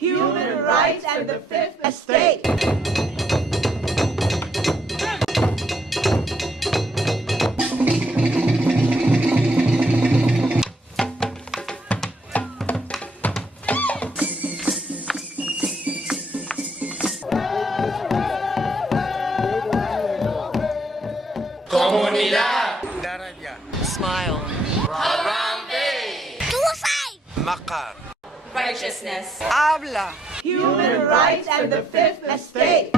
Human rights and the Fifth Estate. Comunidad. Daraja. Smile. Harambe. Makar. Righteousness. Habla. Human rights and the Fifth Estate.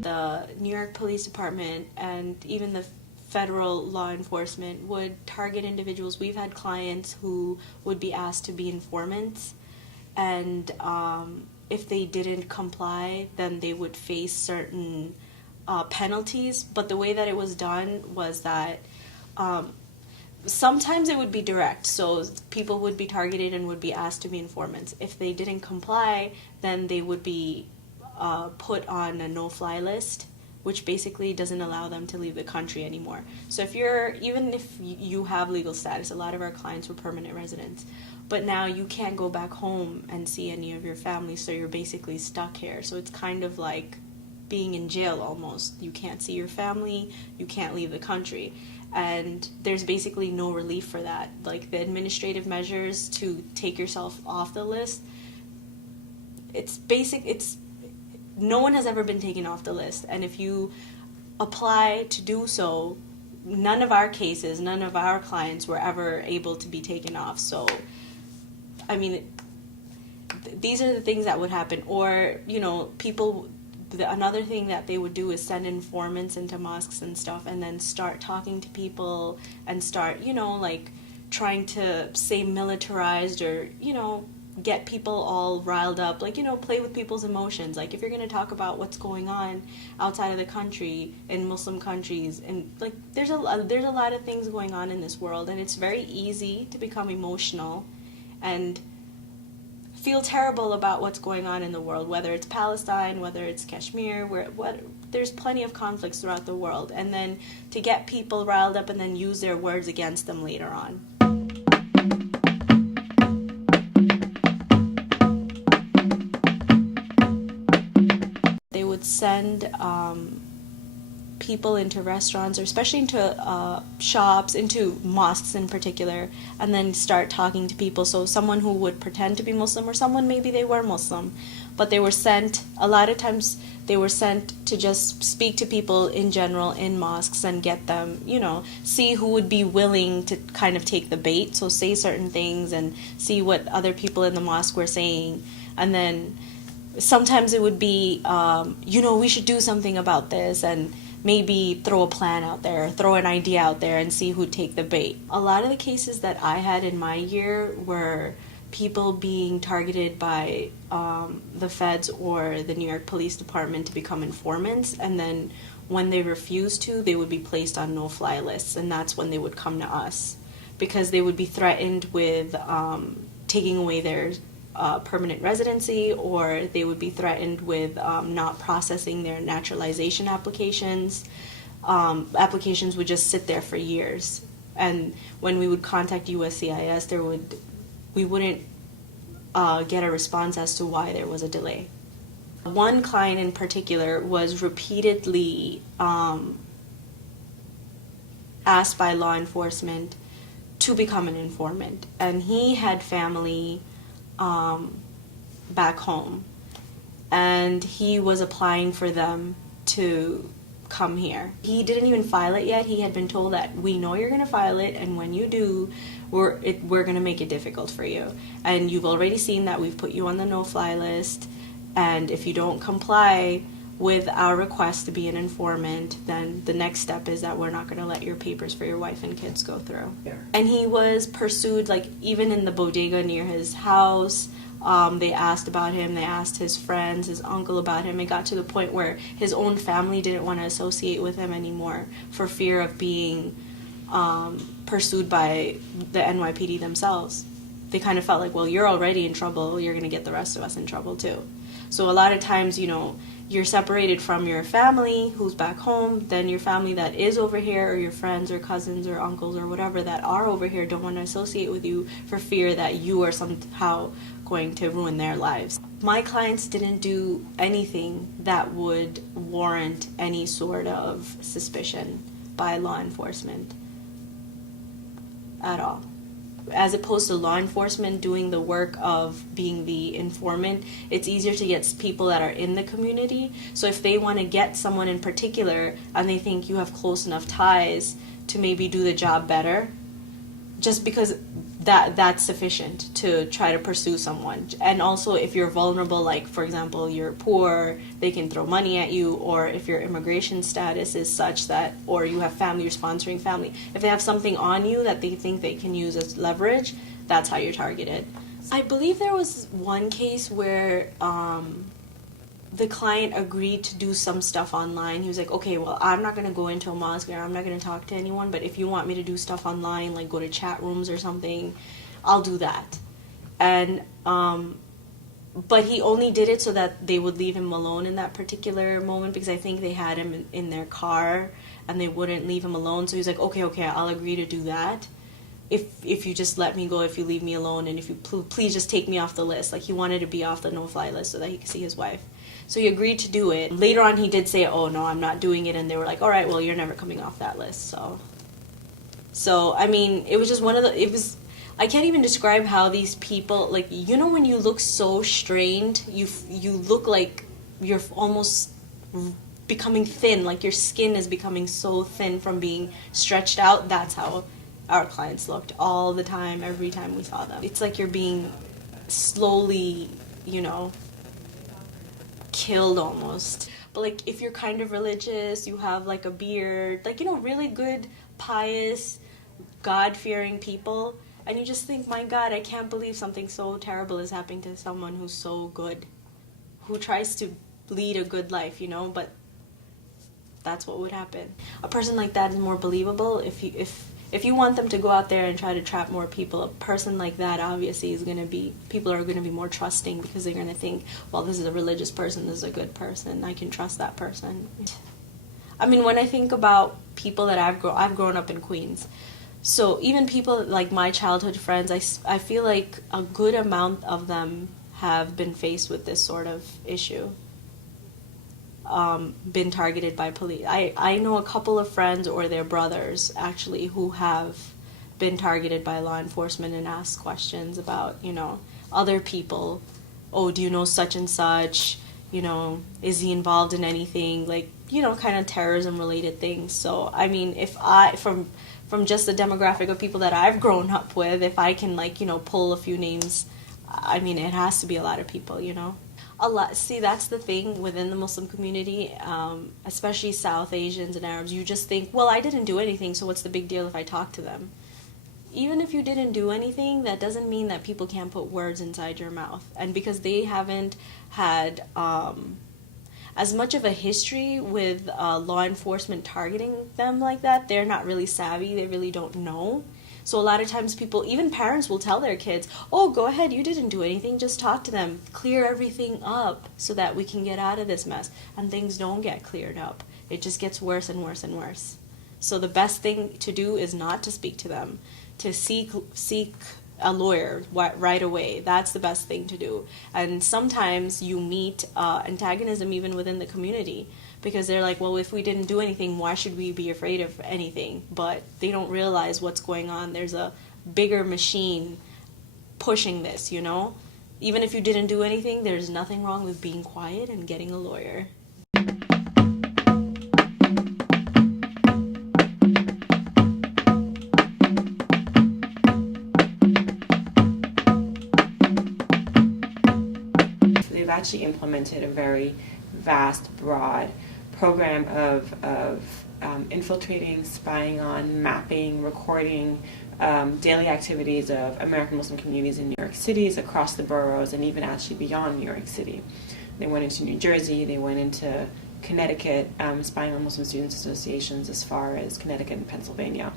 The New York Police Department and even the federal law enforcement would target individuals. We've had clients who would be asked to be informants, and if they didn't comply, then they would face certain penalties. But the way that it was done was that sometimes it would be direct, so people would be targeted and would be asked to be informants. If they didn't comply, then they would be put on a no-fly list, which basically doesn't allow them to leave the country anymore. So even if you have legal status, a lot of our clients were permanent residents, but now you can't go back home and see any of your family, so you're basically stuck here. So it's kind of like being in jail almost. You can't see your family, you can't leave the country, and there's basically no relief for that. Like the administrative measures to take yourself off the list, no one has ever been taken off the list, and if you apply to do so, none of our clients were ever able to be taken off. So, I mean, these are the things that would happen. Or, another thing that they would do is send informants into mosques and stuff, and then start talking to people and start, trying to say militarized or, get people all riled up, play with people's emotions. Like, if you're going to talk about what's going on outside of the country in Muslim countries, and there's a lot of things going on in this world, and it's very easy to become emotional and feel terrible about what's going on in the world, whether it's Palestine, whether it's Kashmir, there's plenty of conflicts throughout the world, and then to get people riled up and then use their words against them later on. Send people into restaurants, or especially into shops, into mosques in particular, and then start talking to people. So someone who would pretend to be Muslim, or someone maybe they were Muslim, but they were sent, a lot of times they were sent to just speak to people in general in mosques and get them, see who would be willing to kind of take the bait, so say certain things and see what other people in the mosque were saying. And then sometimes it would be, we should do something about this, and maybe throw a plan out there, throw an idea out there and see who'd take the bait. A lot of the cases that I had in my year were people being targeted by the feds or the New York Police Department to become informants, and then when they refused to, they would be placed on no-fly lists, and that's when they would come to us, because they would be threatened with taking away their permanent residency, or they would be threatened with not processing their naturalization applications. Applications would just sit there for years, and when we would contact USCIS, we wouldn't get a response as to why there was a delay. One client in particular was repeatedly asked by law enforcement to become an informant, and he had family back home, and he was applying for them to come here. He didn't even file it yet. He had been told that we know you're going to file it, and when you do, we're going to make it difficult for you, and you've already seen that we've put you on the no-fly list, and if you don't comply with our request to be an informant, then the next step is that we're not going to let your papers for your wife and kids go through. Yeah. And he was pursued, even in the bodega near his house. They asked about him, they asked his friends, his uncle about him. It got to the point where his own family didn't want to associate with him anymore for fear of being pursued by the NYPD themselves. they kind of felt like, well, you're already in trouble, you're going to get the rest of us in trouble too. So a lot of times, you're separated from your family who's back home, then your family that is over here, or your friends or cousins or uncles or whatever that are over here don't want to associate with you for fear that you are somehow going to ruin their lives. My clients didn't do anything that would warrant any sort of suspicion by law enforcement at all. As opposed to law enforcement doing the work of being the informant, it's easier to get people that are in the community. So if they want to get someone in particular and they think you have close enough ties to maybe do the job better, just because that's sufficient to try to pursue someone. And also if you're vulnerable, like for example you're poor, they can throw money at you, or if your immigration status is such that, or you have family, you're sponsoring family, if they have something on you that they think they can use as leverage, that's how you're targeted. I believe there was one case where the client agreed to do some stuff online. He was like, okay, well, I'm not going to go into a mosque or I'm not going to talk to anyone, but if you want me to do stuff online, like go to chat rooms or something, I'll do that. And but he only did it so that they would leave him alone in that particular moment, because I think they had him in their car and they wouldn't leave him alone. So he's like, okay, I'll agree to do that if you just let me go, if you leave me alone, and if you please just take me off the list. Like, he wanted to be off the no-fly list so that he could see his wife. So he agreed to do it. Later on, he did say, oh, no, I'm not doing it. And they were like, all right, well, you're never coming off that list. So I mean, it was just I can't even describe how these people, like, when you look so strained, you look like you're almost becoming thin, like your skin is becoming so thin from being stretched out. That's how our clients looked all the time, every time we saw them. It's like you're being slowly, killed almost. But like, if you're kind of religious, you have like a beard, like, really good, pious, God-fearing people, and you just think, my God, I can't believe something so terrible is happening to someone who's so good, who tries to lead a good life, but that's what would happen. A person like that is more believable. If you want them to go out there and try to trap more people, a person like that obviously people are going to be more trusting, because they're going to think, well, this is a religious person, this is a good person, I can trust that person. I mean, when I think about people that I've grown up in Queens, so even people like my childhood friends, I feel like a good amount of them have been faced with this sort of issue. Been targeted by police. I know a couple of friends or their brothers actually who have been targeted by law enforcement and asked questions about, other people. Oh, do you know such and such? Is he involved in anything? Like, kind of terrorism related things. So, I mean, if from just the demographic of people that I've grown up with, if I can, pull a few names, I mean, it has to be a lot of people, A lot. See, that's the thing within the Muslim community, especially South Asians and Arabs. You just think, well, I didn't do anything, so what's the big deal if I talk to them? Even if you didn't do anything, that doesn't mean that people can't put words inside your mouth. And because they haven't had as much of a history with law enforcement targeting them like that, they're not really savvy. They really don't know. So a lot of times people, even parents, will tell their kids, oh, go ahead, you didn't do anything, just talk to them, clear everything up so that we can get out of this mess. And things don't get cleared up. It just gets worse and worse and worse. So the best thing to do is not to speak to them, to seek a lawyer right away. That's the best thing to do. And sometimes you meet antagonism even within the community, because they're like, well, if we didn't do anything, why should we be afraid of anything? But they don't realize what's going on. There's a bigger machine pushing this, Even if you didn't do anything, there's nothing wrong with being quiet and getting a lawyer. They've actually implemented a very vast, broad program of infiltrating, spying on, mapping, recording daily activities of American Muslim communities in New York City, across the boroughs, and even actually beyond New York City. They went into New Jersey, they went into Connecticut, spying on Muslim Students Associations as far as Connecticut and Pennsylvania.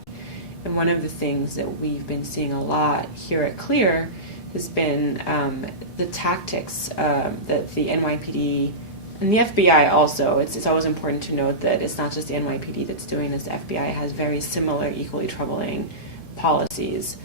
And one of the things that we've been seeing a lot here at CLEAR has been the tactics that the NYPD and the FBI also. It's always important to note that it's not just the NYPD that's doing this. The FBI has very similar, equally troubling policies.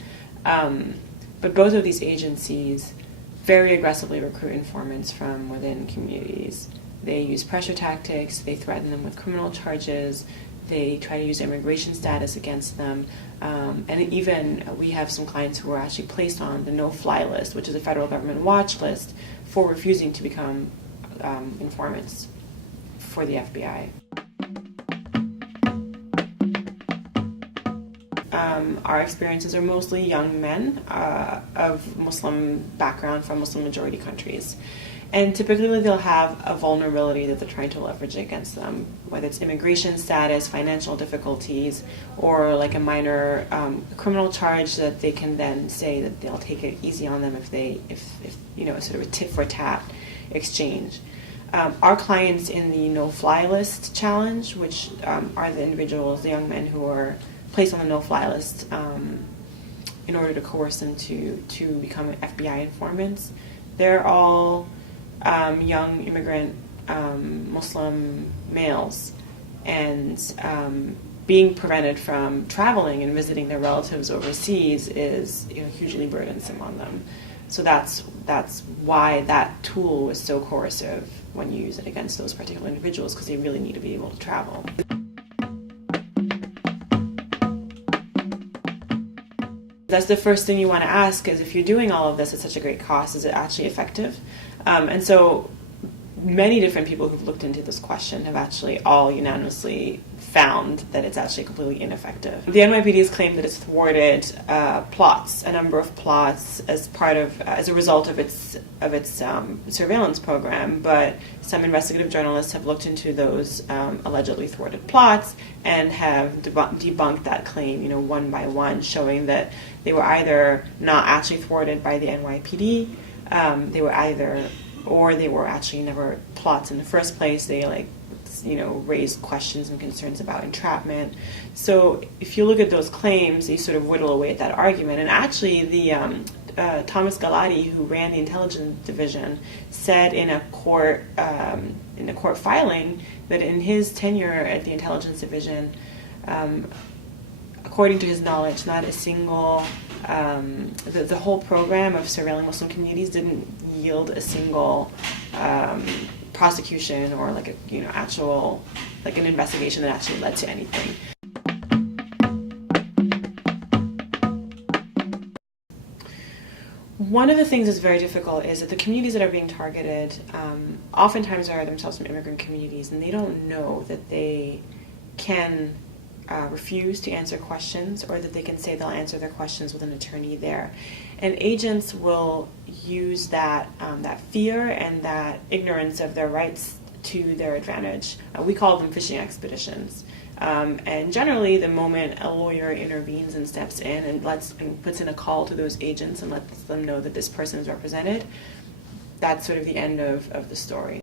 But both of these agencies very aggressively recruit informants from within communities. They use pressure tactics, they threaten them with criminal charges, they try to use immigration status against them, and even we have some clients who are actually placed on the no-fly list, which is a federal government watch list, for refusing to become informants for the FBI. Our experiences are mostly young men of Muslim background from Muslim majority countries. And typically they'll have a vulnerability that they're trying to leverage against them, whether it's immigration status, financial difficulties, or like a minor criminal charge that they can then say that they'll take it easy on them if you know, sort of a tit for tat exchange. Our clients in the no-fly list challenge, which are the individuals, the young men who are placed on the no-fly list in order to coerce them to become FBI informants, they're all young immigrant Muslim males, and being prevented from traveling and visiting their relatives overseas is, you know, hugely burdensome on them. So that's why that tool was so coercive when you use it against those particular individuals, because they really need to be able to travel. That's the first thing you want to ask, is if you're doing all of this at such a great cost, is it actually effective? And so many different people who've looked into this question have actually all unanimously found that it's actually completely ineffective. The NYPD has claimed that it's thwarted a number of plots as a result of its surveillance program, but some investigative journalists have looked into those allegedly thwarted plots and have debunked that claim, you know, one by one, showing that they were either not actually thwarted by the NYPD, they were actually never plots in the first place. They raised questions and concerns about entrapment. So if you look at those claims, you sort of whittle away at that argument. And actually, the Thomas Galati, who ran the intelligence division, said in a court filing that in his tenure at the intelligence division, according to his knowledge, not a single the whole program of surveilling Muslim communities didn't yield a single prosecution or an investigation that actually led to anything. One of the things that's very difficult is that the communities that are being targeted oftentimes are themselves from immigrant communities, and they don't know that they can refuse to answer questions, or that they can say they'll answer their questions with an attorney there. And agents will use that fear and that ignorance of their rights to their advantage. We call them fishing expeditions. And generally, the moment a lawyer intervenes and steps in and puts in a call to those agents and lets them know that this person is represented, that's sort of the end of the story.